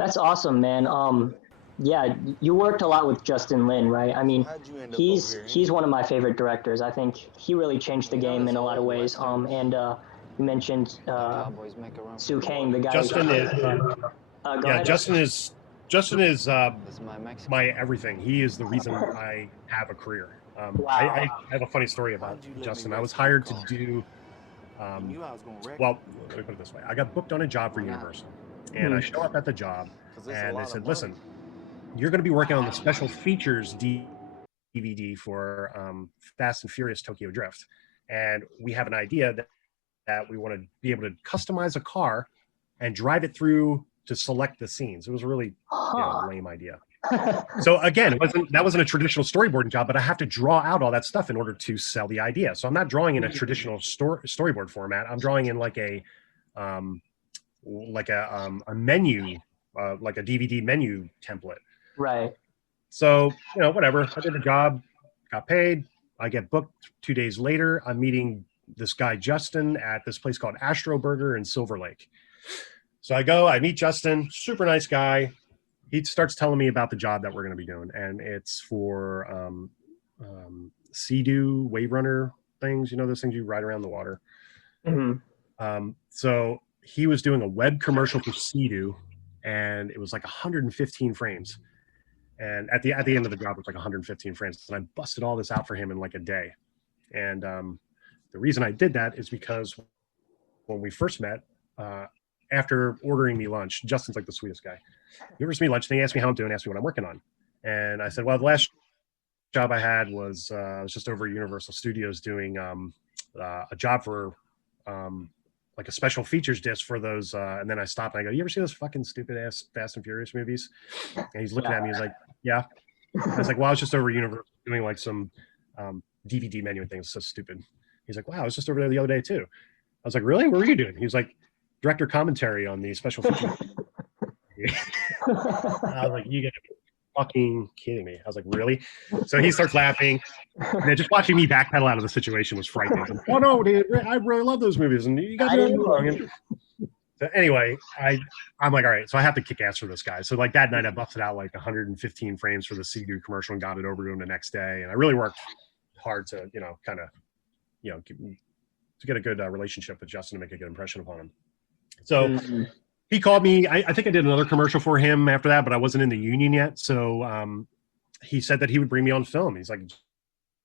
That's awesome, man. Yeah, you worked a lot with Justin Lin, right? I mean, How'd you end up over he's here he's one anyway? of my favorite directors. I think he really changed the You know game that's in a all lot of over ways. Westerns. And you mentioned The cowboys make a run for Sue the Kang, the border. guy. Justin is, Go yeah, ahead. Justin is This is my Mexican. my everything. He is the reason I have a career. I Wow. have a funny story Why about did you let me Justin. I was rescue your hired to car? do, You um, knew I was gonna wreck well, let me put it this way. I got booked on a job for Why not? Universal, and I Hmm. show up at the job, Cause it's a and they lot of said, money. "Listen, you're going to be working on the special features DVD for Fast and Furious Tokyo Drift, and we have an idea that we want to be able to customize a car and drive it through to select the scenes." It was a really, Huh. lame idea. So again, that wasn't a traditional storyboarding job, but I have to draw out all that stuff in order to sell the idea. So I'm not drawing in a traditional storyboard format. I'm drawing in um, a menu, like a DVD menu template. Right. So whatever. I did the job, got paid. I get booked 2 days later. I'm meeting this guy Justin at this place called Astro Burger in Silver Lake. So I go, I meet Justin, super nice guy. He starts telling me about the job that we're going to be doing, and it's for Sea-Doo wave runner things. You know, those things you ride around the water. Hmm. So he was doing a web commercial for Sea-Doo, and it was like 115 frames. And at the end of the job, it was like 115 frames, and I busted all this out for him in like a day. And the reason I did that is because when we first met, after ordering me lunch, Justin's like the sweetest guy. He orders me lunch, and he asked me how I'm doing, asked me what I'm working on. And I said, well, the last job I had was I was just over at Universal Studios doing a job for like a special features disc for those. And then I stopped and I go, you ever see those fucking stupid ass Fast and Furious movies? And he's looking at me, he's like, yeah. I was like, well, I was just over at Universal doing like some DVD menu and things. So stupid. He's like, wow, I was just over there the other day too. I was like, really? What were you doing? He was like, director commentary on the special features. I was like, you gotta be fucking kidding me. I was like, really? So he starts laughing. And then just watching me backpedal out of the situation was frightening. Like, oh no, dude, I really love those movies, and you got me wrong. And so anyway, I'm like, all right, so I have to kick ass for this guy. So like that night, I busted out like 115 frames for the Sea-Doo commercial and got it over to him the next day. And I really worked hard to, kind of, to get a good relationship with Justin to make a good impression upon him. So he called me. I think I did another commercial for him after that, but I wasn't in the union yet. So he said that he would bring me on film. He's like,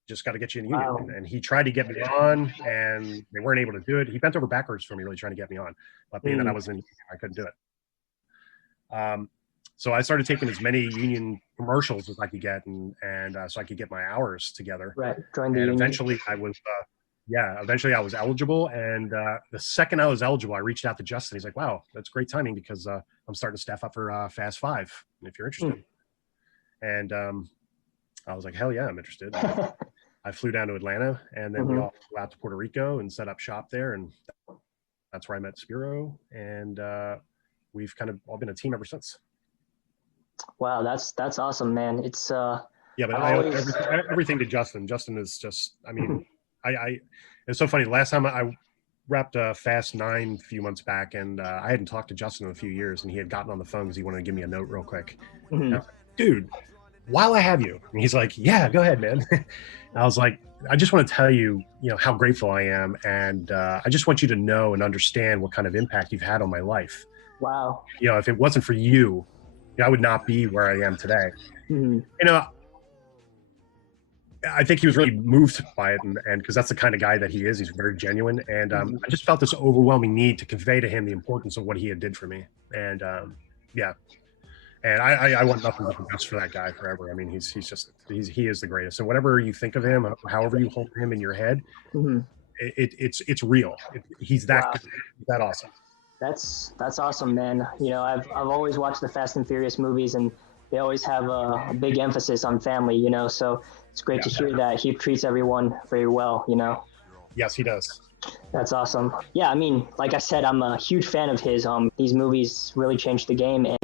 just got to get you in the union. Wow. And he tried to get me on, and they weren't able to do it. He bent over backwards for me, really trying to get me on. But being that I was in, I couldn't do it. So I started taking as many union commercials as I could get, and so I could get my hours together. Right. Join the And union. eventually I was eligible. And the second I was eligible, I reached out to Justin. He's like, wow, that's great timing because I'm starting to staff up for Fast 5 if you're interested. And I was like, hell yeah, I'm interested. I flew down to Atlanta, and then we all flew out to Puerto Rico and set up shop there. And that's where I met Spiro. And we've kind of all been a team ever since. Wow, that's awesome, man. It's yeah, but I owe everything to Justin. Justin is just, I mean, it's so funny. The last time I wrapped Fast 9 a few months back, and I hadn't talked to Justin in a few years, and he had gotten on the phone because he wanted to give me a note real quick. I was like, dude, while I have you, and he's like, yeah, go ahead, man. I was like, I just want to tell you, how grateful I am, and I just want you to know and understand what kind of impact you've had on my life. Wow. If it wasn't for you, I would not be where I am today. I think he was really moved by it, and because that's the kind of guy that he is. He's very genuine, and I just felt this overwhelming need to convey to him the importance of what he did for me. And and I want nothing but the best for that guy forever. I mean, he is the greatest. So whatever you think of him, however you hold him in your head, it's real. He's that good, that awesome. That's awesome, man. I've always watched the Fast and Furious movies, and they always have a big emphasis on family, so it's great to hear that he treats everyone very well, Yes, he does. That's awesome. Yeah, I mean, like I said, I'm a huge fan of his. These movies really changed the game. And